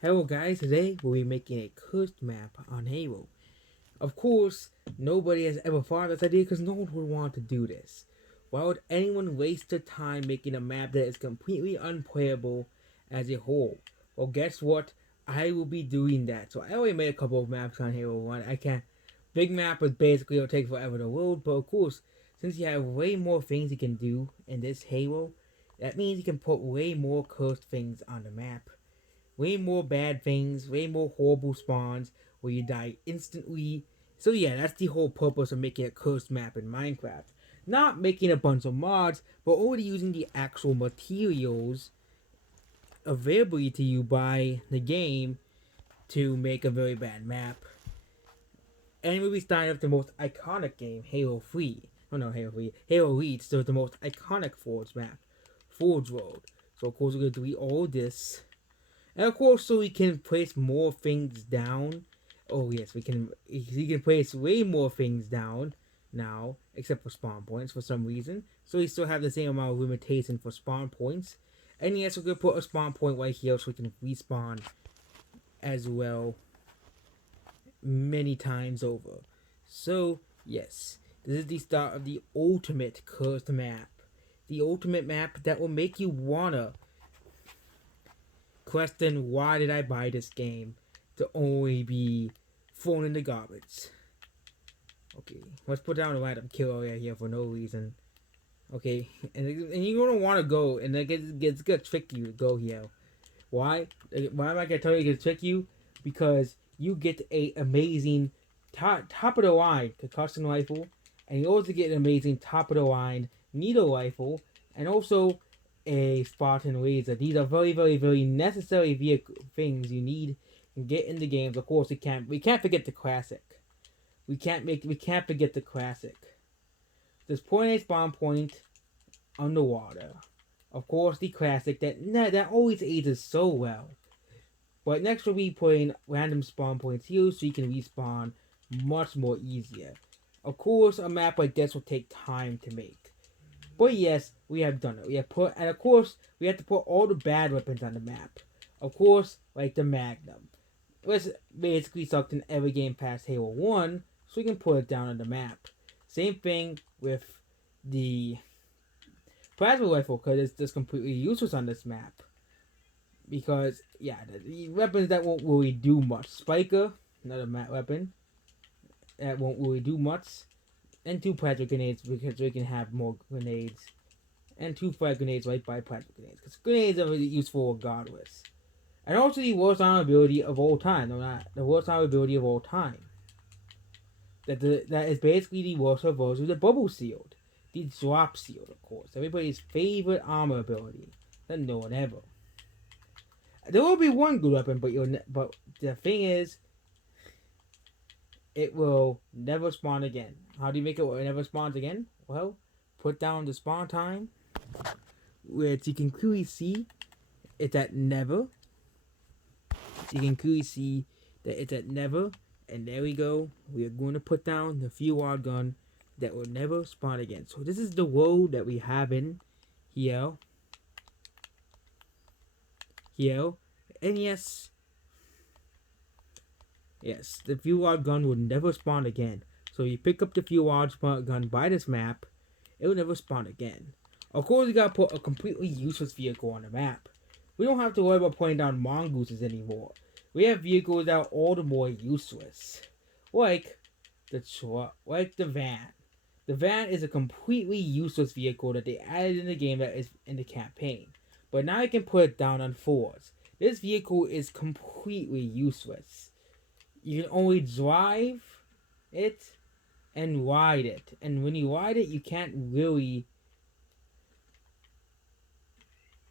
Hello guys, today we'll be making a cursed map on Halo. Of course, nobody has ever thought of this idea because no one would want to do this. Why would anyone waste their time making a map that is completely unplayable as a whole? Well, guess what? I will be doing that. So I already made a couple of maps on Halo 1. I can't. Big map is basically it'll take forever to load, but of course, since you have way more things you can do in this Halo, that means you can put way more cursed things on the map. Way more bad things, way more horrible spawns where you die instantly. So yeah, that's the whole purpose of making a cursed map in Minecraft. Not making a bunch of mods, but only using the actual materials available to you by the game to make a very bad map. And we'll be starting with the most iconic game, Halo 3. Oh no, Halo 3. Halo Reach, so the most iconic Forge map, Forge Road. So of course we're going to delete all this. And of course, so we can place more things down. Oh yes, we can. You can place way more things down now, except for spawn points for some reason. So we still have the same amount of limitation for spawn points. And yes, we're gonna put a spawn point right here so we can respawn as well many times over. So yes, this is the start of the ultimate cursed map. The ultimate map that will make you wanna question why did I buy this game to only be thrown in the garbage. Okay, let's put down a random kill area here for no reason. Okay, and you're gonna want to go, and it's gonna trick you to go here. Why? Why am I gonna tell you it's gonna trick you? Because you get a amazing top of the line concussion rifle, and you also get an amazing top of the line needle rifle, and also a Spartan laser. These are very, very, very necessary things you need to get in the games. Of course, we can't forget the classic. We can't forget the classic. This point A spawn point underwater. Of course, the classic that always ages so well. But next we'll be putting random spawn points here so you can respawn much more easier. Of course, a map like this will take time to make. But yes, we have done it. And of course, we have to put all the bad weapons on the map. Of course, like the Magnum, which basically sucked in every game past Halo 1, so we can put it down on the map. Same thing with the plasma rifle, because it's just completely useless on this map. Because, yeah, the weapons that won't really do much. Spiker, another weapon, that won't really do much. And 2 plasma grenades, because we can have more grenades. And 2 frag grenades right by plasma grenades, because grenades are really useful regardless. And also the worst armor ability of all time. No, not the worst armor ability of all time. That is basically the worst of those with the bubble shield. The drop shield, of course. Everybody's favorite armor ability. That no one ever. There will be one good weapon, but the thing is, it will never spawn again. How do you make it where it never spawns again? Well, put down the spawn time, which you can clearly see it's at never. You can clearly see that it's at never, and there we go. We are going to put down the fuel gun that will never spawn again. So this is the world that we have in here. Here, and yes, the fuel gun will never spawn again. So you pick up the fuel gun by this map, it will never spawn again. Of course, you gotta put a completely useless vehicle on the map. We don't have to worry about putting down mongooses anymore. We have vehicles that are all the more useless, like the truck, like the van. The van is a completely useless vehicle that they added in the game that is in the campaign. But now you can put it down on fours. This vehicle is completely useless. You can only drive it and ride it. And when you ride it, you can't really...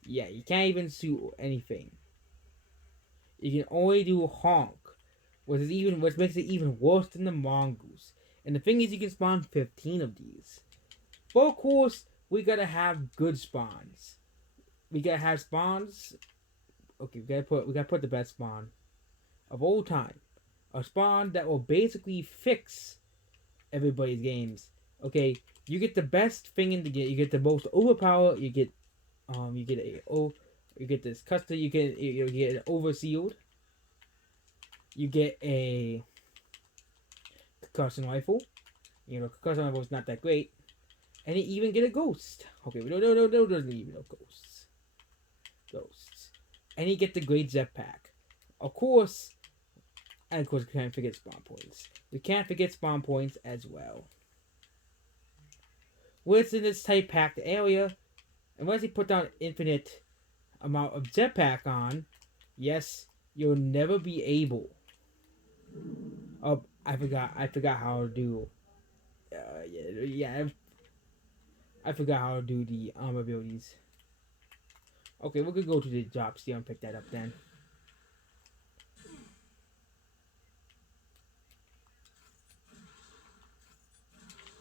Yeah, you can't even shoot anything. You can only do honk, which makes it even worse than the mongoose. And the thing is, you can spawn 15 of these. But of course, we gotta have good spawns. We gotta have spawns. Okay, we gotta put the best spawn of all time. A spawn that will basically fix everybody's games. Okay, you get the best thing in the game. You get the most overpower. You get this custom. You get an oversealed. You get a concussion rifle. You know, concussion rifle is not that great. And you even get a ghost. Okay, no, doesn't even no ghosts. Ghosts. And you get the great jetpack. Of course, and of course, we can't forget spawn points. We can't forget spawn points as well. Once in this tight packed area, and once you put down infinite amount of jetpack on, yes, you'll never be able. Oh, I forgot how to do. I forgot how to do the abilities. Okay, we're gonna go to the job still and pick that up then.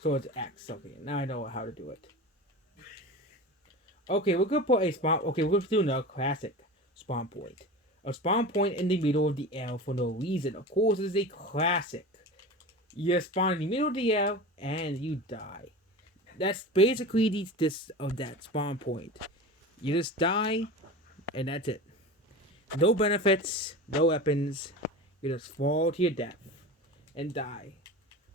So it's X. Okay, now I know how to do it. Okay, we're gonna put a spawn. Okay, we're gonna do another classic spawn point. A spawn point in the middle of the L for no reason. Of course, it's a classic. You spawn in the middle of the L and you die. That's basically this of that spawn point. You just die, and that's it. No benefits, no weapons. You just fall to your death and die.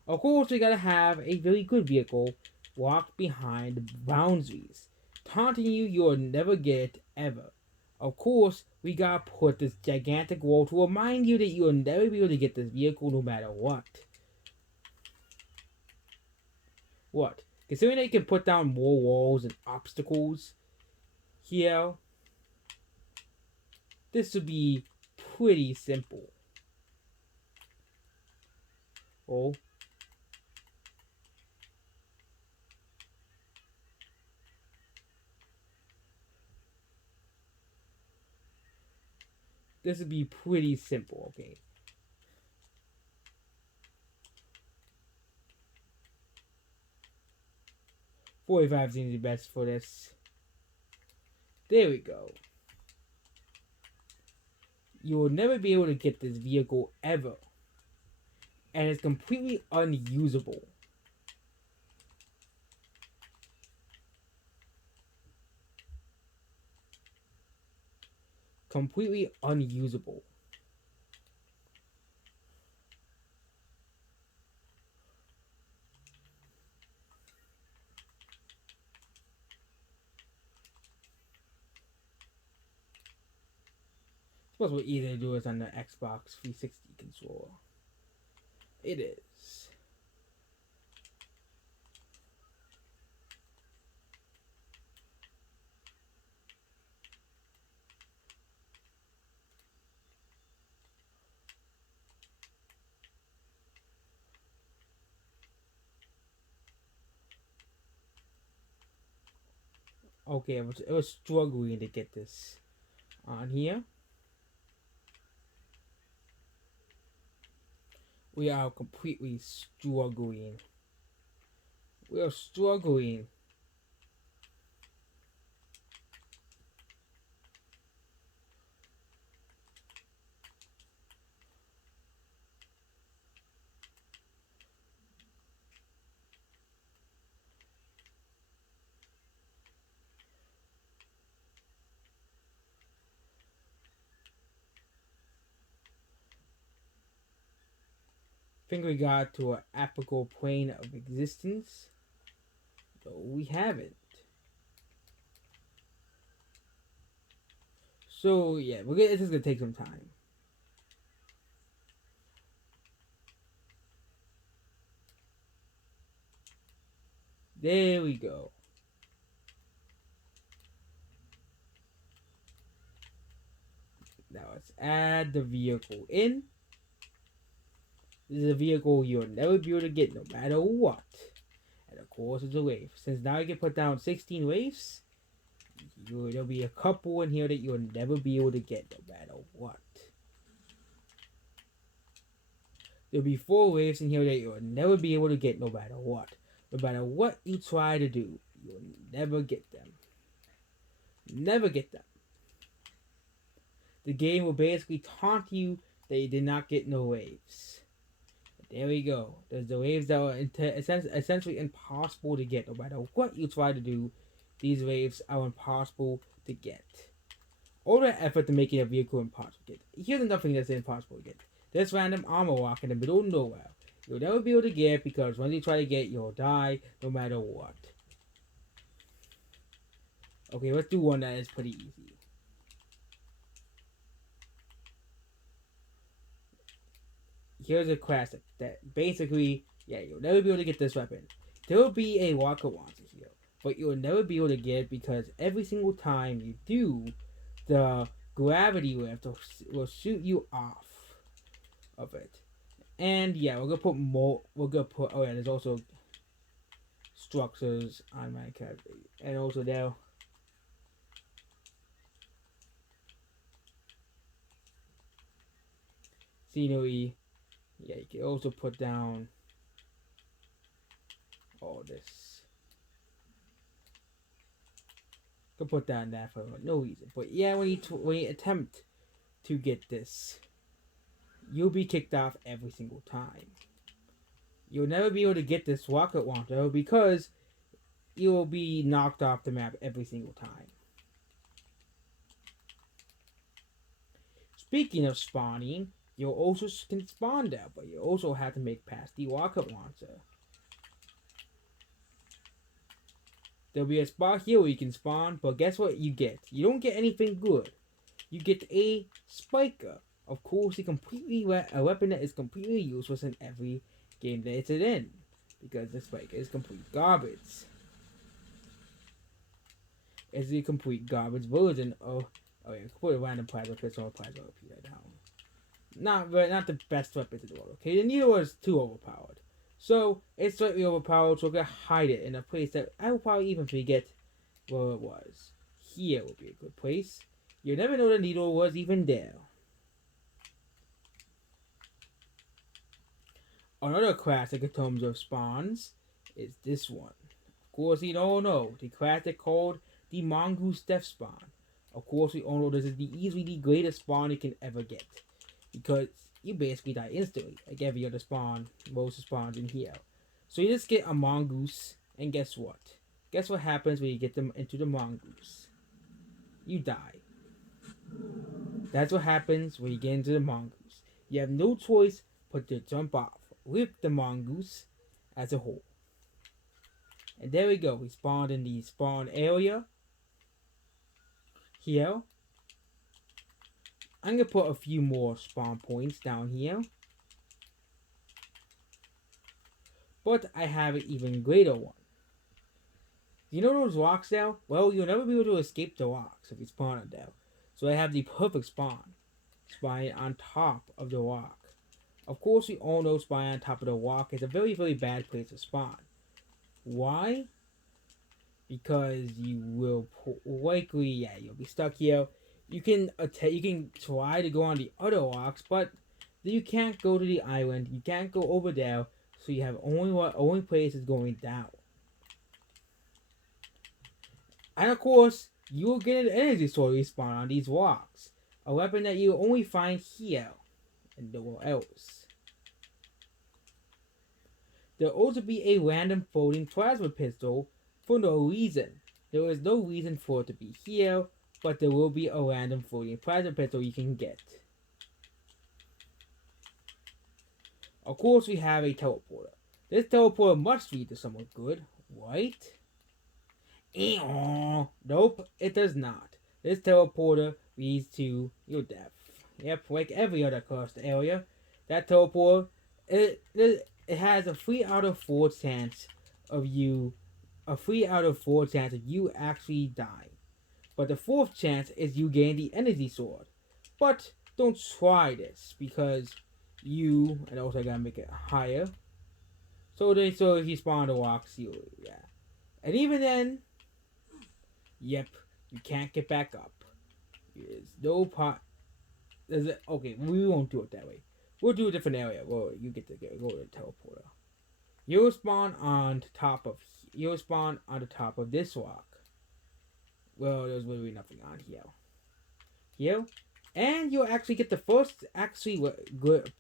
Of course, we gotta have a very good vehicle locked behind the boundaries, taunting you'll never get it ever. Of course, we gotta put this gigantic wall to remind you that you'll never be able to get this vehicle no matter what. What? Considering they can put down more walls and obstacles here, this would be pretty simple. Oh. This would be pretty simple, okay. $45 seems the best for this. There we go. You will never be able to get this vehicle ever. And it's completely unusable. Completely unusable. Suppose what either do is on the Xbox 360 controller. It is. Okay, it was struggling to get this on here. We are completely struggling. We are struggling. I think we got to an apical plane of existence. No, we haven't. So yeah, this is gonna take some time. There we go. Now let's add the vehicle in. This is a vehicle you'll never be able to get no matter what. And of course it's a wave. Since now you can put down 16 waves, there'll be a couple in here that you'll never be able to get no matter what. There'll be 4 waves in here that you'll never be able to get no matter what. No matter what you try to do, you'll never get them. Never get them. The game will basically taunt you that you did not get no waves. There we go. There's the waves that are essentially impossible to get. No matter what you try to do, these waves are impossible to get. All that effort to making a vehicle impossible to get. Here's another thing that's impossible to get. this random armor rock in the middle of nowhere. You'll never be able to get it because once you try to get it, you'll die no matter what. Okay, let's do one that is pretty easy. Here's a classic that basically, yeah, you'll never be able to get this weapon. There will be a rocket launcher here, but you'll never be able to get it because every single time you do, the gravity lift will shoot you off of it. And yeah, we're gonna put more. We're gonna put. Oh yeah, there's also structures on my character, and also there. Scenery. Yeah, you can also put down all this. You can put down that for no reason. But yeah, when you attempt to get this, you'll be kicked off every single time. You'll never be able to get this rocket launcher because you'll be knocked off the map every single time. Speaking of spawning, you also can spawn there, but you also have to make past the rocket launcher. There'll be a spot here where you can spawn, but guess what you get? You don't get anything good. You get a spiker. Of course, a weapon that is completely useless in every game that it's in, because the spiker is complete garbage. It's the complete garbage version of. Oh yeah, put a random plasma pistol or plasma repeater down. Not the best weapons in the world. Okay, the needle was too overpowered. So it's slightly overpowered, so we're gonna hide it in a place that I will probably even forget where it was. Here would be a good place. You'll never know the needle was even there. Another classic in terms of spawns is this one. Of course, you don't know. The classic called the Mongoose Death Spawn. Of course, we all know this is easily the greatest spawn you can ever get. Because you basically die instantly. Like every other spawn, most spawns in here. So you just get a Mongoose, and guess what? Guess what happens when you get them into the Mongoose? You die. That's what happens when you get into the Mongoose. You have no choice but to jump off with the Mongoose as a whole. And there we go. We spawned in the spawn area. Here. I'm going to put a few more spawn points down here. But I have an even greater one. You know those rocks there? Well, you'll never be able to escape the rocks if you spawn on there. So I have the perfect spawn. Spawning on top of the rock. Of course, we all know spawning on top of the rock is a very, very bad place to spawn. Why? Because you will likely, you'll be stuck here. You can try to go on the other rocks, but you can't go to the island. You can't go over there, so you have only place is going down. And of course, you will get an energy sword respawn on these rocks, a weapon that you only find here and nowhere else. There'll also be a random floating plasma pistol for no reason. There is no reason for it to be here, but there will be a random floating plasma pistol you can get. Of course, we have a teleporter. This teleporter must lead to somewhere good, right? Nope, it does not. This teleporter leads to your death. Yep, like every other cursed area. That teleporter, it has a 3 out of 4 chance of you actually dying. But the 4th chance is you gain the energy sword. But don't try this because and also I gotta make it higher. So if you spawn the rocks, and even then, yep, you can't get back up. There's no pot. Okay, we won't do it that way. We'll do a different area where you get to go to the teleporter. You'll spawn on the top of this rock. Well, there's literally nothing on here. Here, and you'll actually get the first good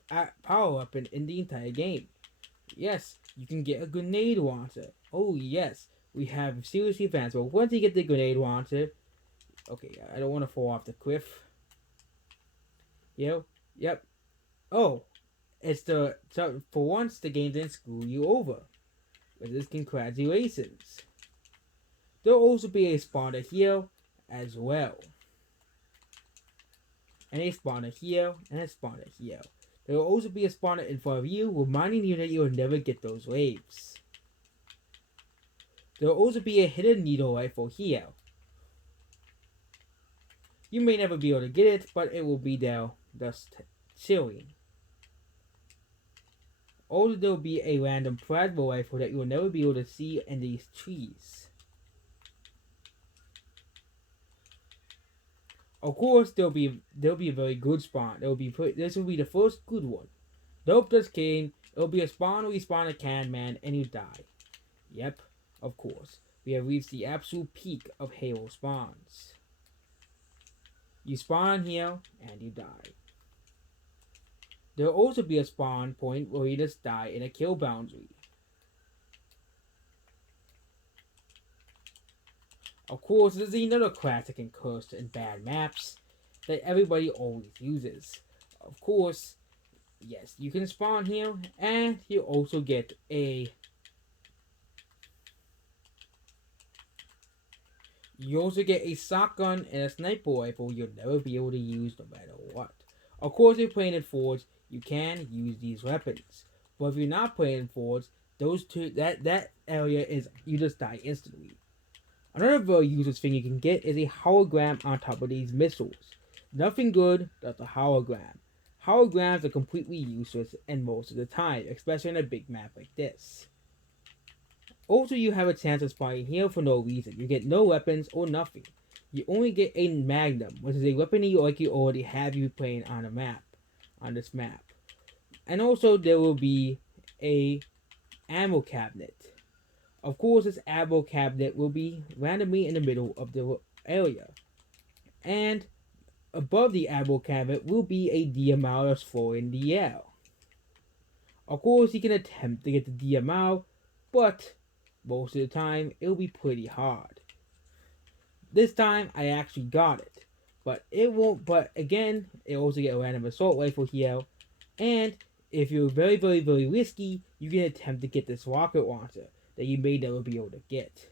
power weapon in the entire game. Yes, you can get a grenade launcher. Oh yes, we have seriously advanced. But once you get the grenade launcher, okay, I don't want to fall off the cliff. Yep. Oh, it's the so for once the game didn't screw you over. With this, congratulations. There'll also be a spawner here as well. And a spawner here and a spawner here. There will also be a spawner in front of you, reminding you that you will never get those waves. There will also be a hidden needle rifle here. You may never be able to get it, but it will be there, just chilling. Also, there will be a random plasma rifle that you will never be able to see in these trees. Of course, there'll be a very good spawn. This will be the first good one. Nope, just kidding. It'll be a spawn where you spawn a can man and you die. Yep, of course. We have reached the absolute peak of Halo spawns. You spawn here and you die. There'll also be a spawn point where you just die in a kill boundary. Of course, there's another classic and cursed and bad maps that everybody always uses. Of course, yes, you can spawn here, and you also get a shotgun and a sniper rifle you'll never be able to use no matter what. Of course, if you're playing in Forge, you can use these weapons. But if you're not playing in Forge, that area is you just die instantly. Another very useless thing you can get is a hologram on top of these missiles. Nothing good, just a hologram. Holograms are completely useless and most of the time, especially on a big map like this. Also, you have a chance of spawning here for no reason. You get no weapons or nothing. You only get a magnum, which is a weapon you already have you playing on this map. And also, there will be a ammo cabinet. Of course, this ammo cabinet will be randomly in the middle of the area. And above the ammo cabinet will be a DMR that's floating in the air. Of course, you can attempt to get the DMR, but most of the time, it'll be pretty hard. This time, I actually got it. But it won't, but again, it also get a random assault rifle here. And if you're very, very, very risky, you can attempt to get this rocket launcher that you may never be able to get.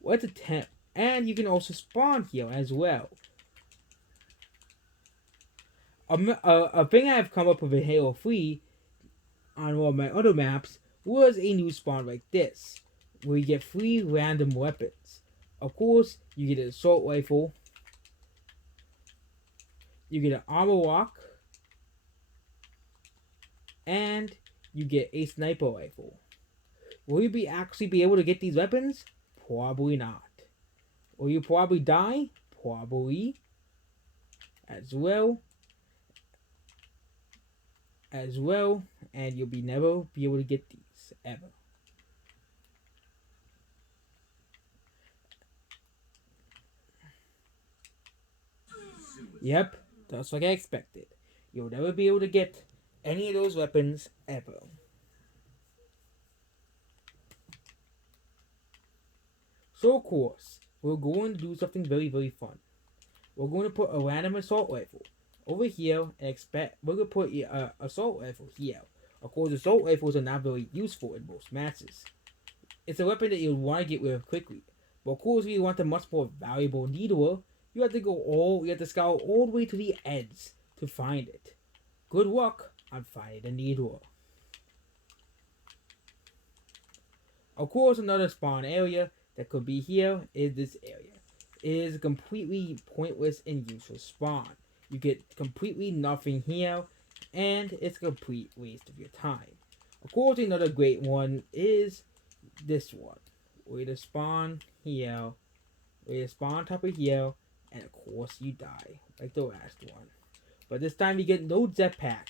Let's attempt, and you can also spawn here as well. A thing I've come up with in Halo 3 on one of my other maps was a new spawn like this, where you get 3 random weapons. Of course, you get an assault rifle, you get an armor lock, and you get a sniper rifle. Will you actually be able to get these weapons? Probably not. Will you probably die? Probably. As well, and you'll never be able to get these ever. Yep, just like I expected. You'll never be able to get any of those weapons ever. So of course, we're going to do something very, very fun. We're going to put a random assault rifle over here and we're going to put an assault rifle here. Of course, assault rifles are not very useful in most matches. It's a weapon that you want to get rid of quickly. But of course, if you want a much more valuable needler, you have to scout all the way to the edge to find it. Good luck on finding the needler. Of course, another spawn area that could be here is this area. It is a completely pointless and useless spawn. You get completely nothing here, and it's a complete waste of your time. Of course, another great one is this one. Where you spawn here, where you spawn on top of here, and of course you die, like the last one. But this time you get no jetpack,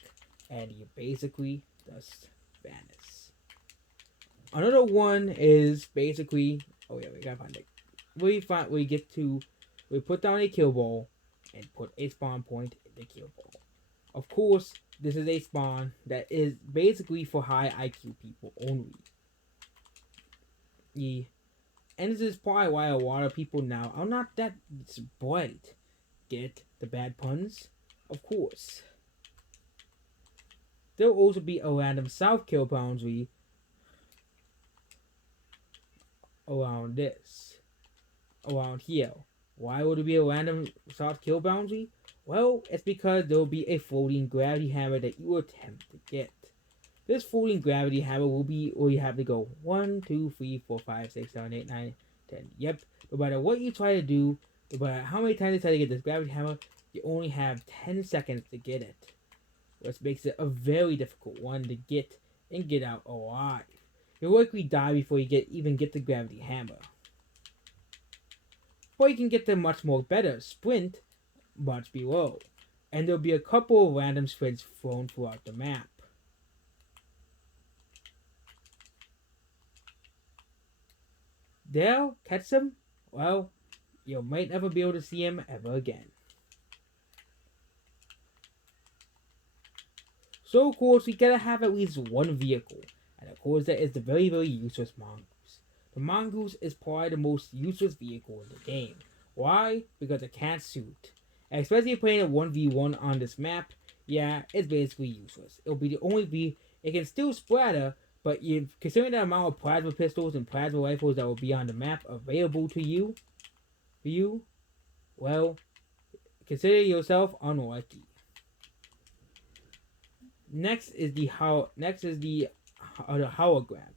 and you basically just vanish. Another one is basically, oh yeah, we gotta find it. We put down a kill ball and put a spawn point in the kill ball. Of course, this is a spawn that is basically for high IQ people only. Yeah. And this is probably why a lot of people now are not that bright. Get the bad puns? Of course. There'll also be a random south kill boundary around this, around here. Why would it be a random south kill boundary? Well, it's because there will be a floating gravity hammer that you will attempt to get. This floating gravity hammer will be where you have to go 1, 2, 3, 4, 5, 6, 7, 8, 9, 10. Yep. No matter what you try to do, no matter how many times you try to get this gravity hammer, you only have 10 seconds to get it. Which makes it a very difficult one to get and get out alive. You'll likely die before you even get the gravity hammer. But you can get the much more better sprint much below. And there'll be a couple of random sprints thrown throughout the map. There, catch them? Well, you might never be able to see him ever again. So of course we gotta have at least one vehicle, and of course that is the very useless Mongoose. The Mongoose is probably the most useless vehicle in the game. Why? Because it can't shoot. And especially playing a 1v1 on this map, yeah, it's basically useless. It'll be the only it can still splatter, but considering the amount of plasma pistols and plasma rifles that will be on the map available to you, well, consider yourself unlucky. Next is the hologram.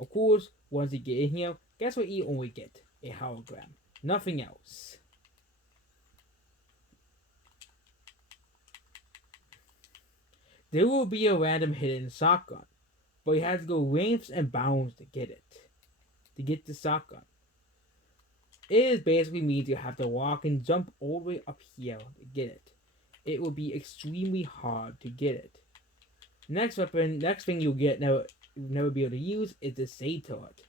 Of course, once you get in here, guess what you only get? A hologram. Nothing else. There will be a random hidden shotgun, but you have to go lengths and bounds to get it. To get the shotgun. It basically means you have to walk and jump all the way up here to get it. It will be extremely hard to get it. Next thing you'll never be able to use is the save turret.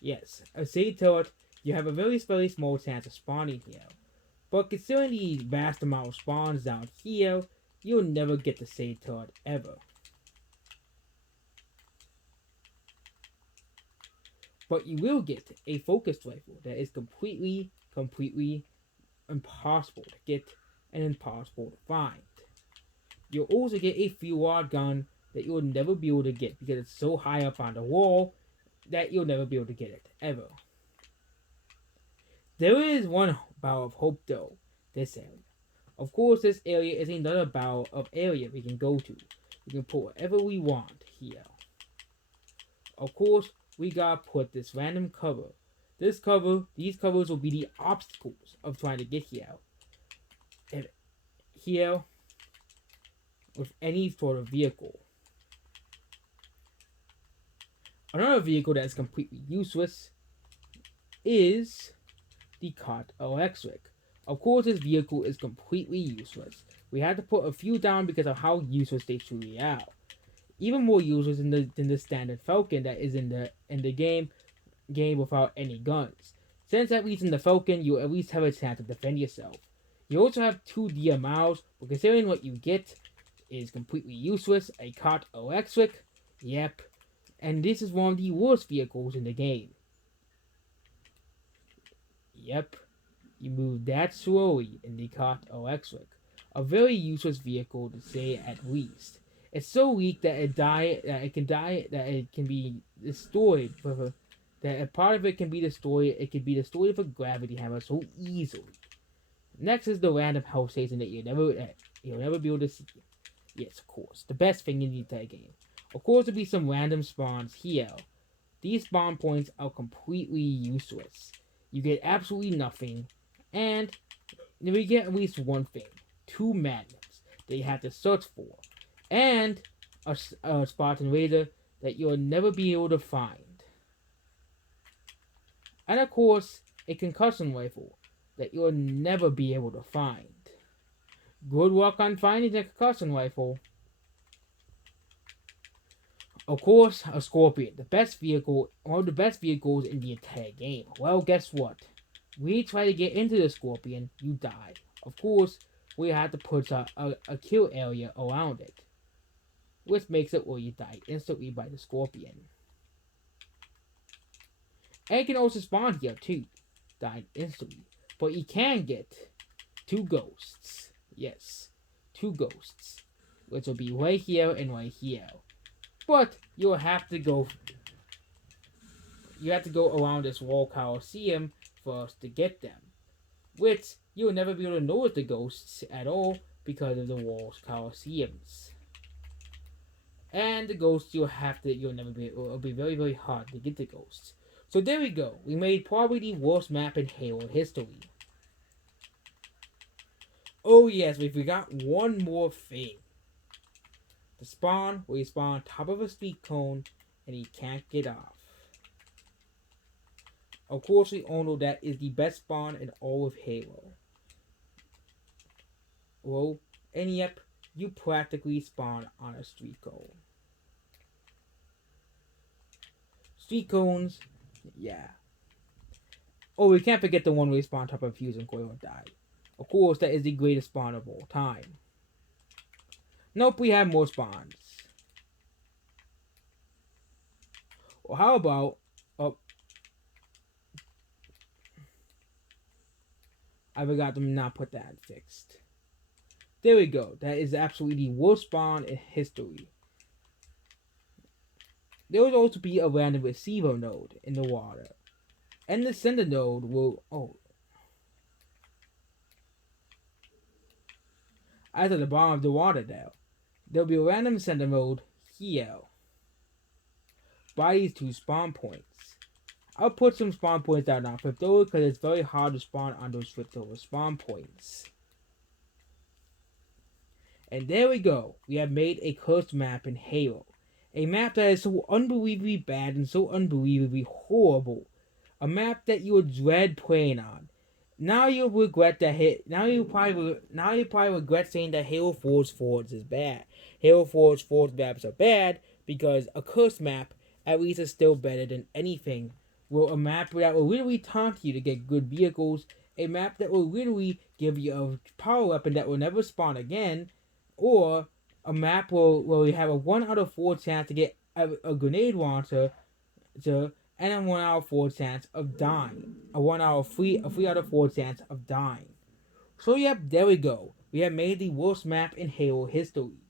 Yes, a save turret, you have a very small chance of spawning here. But considering the vast amount of spawns down here, you'll never get the save turret ever. But you will get a focused rifle that is completely impossible to get and impossible to find. You'll also get a fuel gun that you'll never be able to get because it's so high up on the wall that you'll never be able to get it, ever. There is one bow of hope though, this area. Of course, this area is another bow of area we can go to. We can put whatever we want here. Of course, we gotta put this random cover. These covers will be the obstacles of trying to get here. And here, with any sort of vehicle. Another vehicle that is completely useless is the cart electric. Of course, this vehicle is completely useless. We had to put a few down because of how useless they truly are. Even more useless than the standard Falcon that is in the game without any guns. Since at least in the Falcon, you at least have a chance to defend yourself. You also have 2 DMRs, but considering what you get is completely useless. A cart electric, yep. And this is one of the worst vehicles in the game. Yep. You move that slowly in the cart electric. A very useless vehicle to say at least. It's so weak that it can be destroyed that a part of it can be destroyed. It can be destroyed with a gravity hammer so easily. Next is the random health station that you'll never be able to see. Yes, of course, the best thing in the entire game. Of course, there'll be some random spawns here. These spawn points are completely useless. You get absolutely nothing, and we get at least one thing: 2 magnets that you have to search for, and a Spartan Raider that you'll never be able to find. And of course, a concussion rifle that you'll never be able to find. Good luck on finding a concussion rifle. Of course, a Scorpion, one of the best vehicles in the entire game. Well, guess what? We try to get into the Scorpion, you die. Of course, we had to put a kill area around it, which makes it where you die instantly by the Scorpion. And you can also spawn here too, die instantly. But you can get 2 ghosts. Yes, 2 ghosts. which will be right here and right here. But you'll have to go. You have to go around this wall coliseum first to get them, which you'll never be able to notice the ghosts at all because of the walls coliseums. And the ghosts you'll never be. It'll be very very hard to get the ghosts. So there we go. We made probably the worst map in Halo history. Oh yes, we forgot one more thing. The spawn where you spawn on top of a speed cone and he can't get off. Of course, we all know that is the best spawn in all of Halo. Well, and yep, you practically spawn on a street cone. Street cones, yeah. Oh, we can't forget the one where you spawn on top of a fuse and coil and die. Of course, that is the greatest spawn of all time. Nope, we have more spawns. Well, how about... Oh, I forgot to not put that fixed. There we go. That is absolutely the worst spawn in history. There will also be a random receiver node in the water. And the sender node will... Oh. At the bottom of the water now. There will be a random sender node here. By these two spawn points. I'll put some spawn points down on flipped over because it's very hard to spawn on those flipped over spawn points. And there we go. We have made a cursed map in Halo. A map that is so unbelievably bad and so unbelievably horrible. A map that you would dread playing on. Now you'll regret that. Now you probably regret saying that Halo 4's Fords is bad. Halo 4's Fords maps are bad because a cursed map at least is still better than anything. Well, a map that will literally taunt you to get good vehicles. A map that will literally give you a power weapon that will never spawn again. Or a map where you have a 1 out of 4 chance to get a grenade launcher, and a 1 out of 4 chance of dying. A 3 out of 4 chance of dying. So yep, there we go. We have made the worst map in Halo history.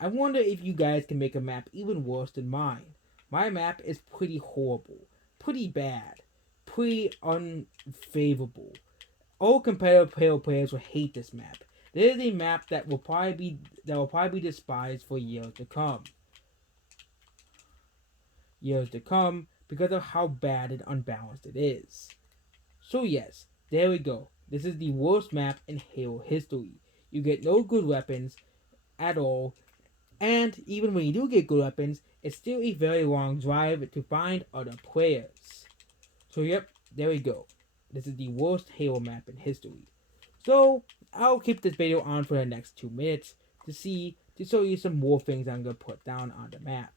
I wonder if you guys can make a map even worse than mine. My map is pretty horrible, pretty bad, pretty unfavorable. All competitive Halo players will hate this map. This is a map that will probably be despised for years to come. Because of how bad and unbalanced it is. So yes, there we go. This is the worst map in Halo history. You get no good weapons at all, and even when you do get good weapons, it's still a very long drive to find other players. So yep, there we go. This is the worst Halo map in history. So I'll keep this video on for the next 2 minutes to show you some more things I'm going to put down on the map.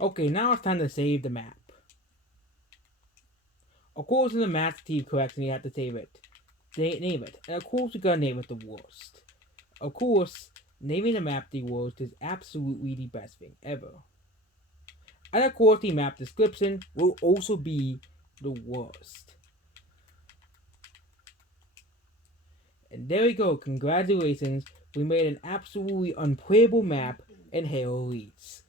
Okay, now it's time to save the map. Of course, in the Master Chief Collection, you have to save it. Name it. And of course, we gotta name it the worst. Of course, naming the map the worst is absolutely the best thing ever. And of course, the map description will also be the worst. And there we go. Congratulations. We made an absolutely unplayable map in Halo Elites.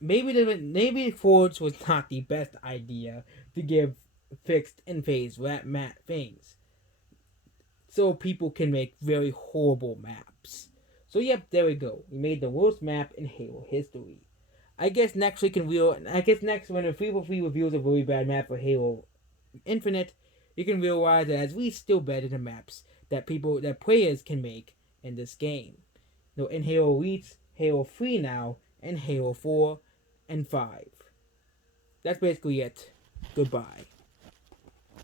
Maybe Forge was not the best idea to give fixed and phased map things, so people can make very horrible maps. So yep, there we go. We made the worst map in Halo history. I guess next when the 343 reveals a really bad map for Halo Infinite, you can realize that at least still better than maps that players can make in this game. You know, in Halo Elites, Halo 3 now, and Halo 4 and 5. That's basically it. Goodbye.